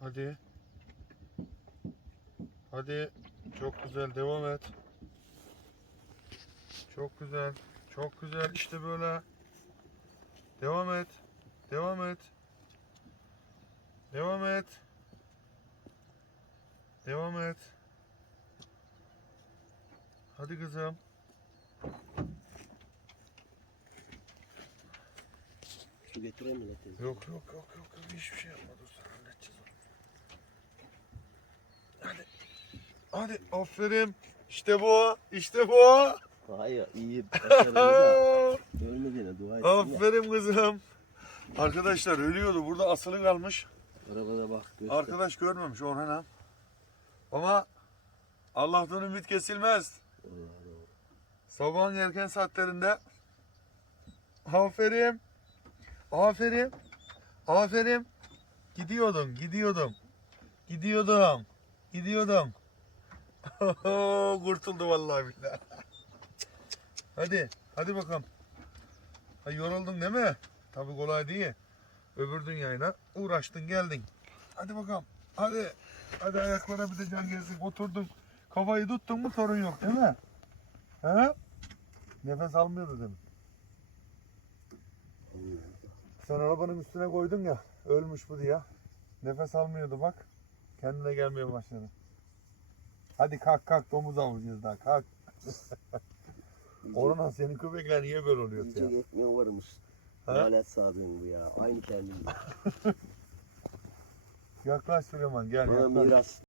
Hadi. Hadi. Çok güzel. Devam et. Çok güzel. Çok güzel. İşte böyle. Devam et. Devam et. Devam et. Devam et. Hadi kızım. Su getireyim mi yok yok yok yok hiçbir şey yapma dur sen halledeceğiz onu. Hadi. Hadi aferin. İşte bu. İşte bu. Hayır iyi. Başarılı da. Ölmediğine dua etsin aferin kızım. Arkadaşlar ölüyordu. Burada asılı kalmış. Arabada bak göster. Arkadaş görmemiş Orhan ha. Ama Allah'tan ümit kesilmez. Allah Allah. Sabahın erken saatlerinde aferin aferin aferin gidiyordum gidiyordum gidiyordum gidiyordum kurtuldu vallahi billahi hadi hadi bakalım ha, yoruldun değil mi tabi kolay değil öbür dünyayla uğraştın geldin hadi bakalım hadi hadi ayaklara bir de can gelsin oturdun kafayı tuttun mu sorun yok değil mi He? Nefes almıyordu demin. Sen arabanın üstüne koydun ya, ölmüş bu diye. Nefes almıyordu bak. Kendine gelmeye başladı. Hadi kalk kalk domuz avlayacağız daha kalk. Orhan senin köpekler niye böyle oluyor ya? Yiyecek ekmeği varmış. Ha? Lanet sadığın bu ya. Aynı kendin. Yaklaş Süleyman gel Bana yaklaş. miras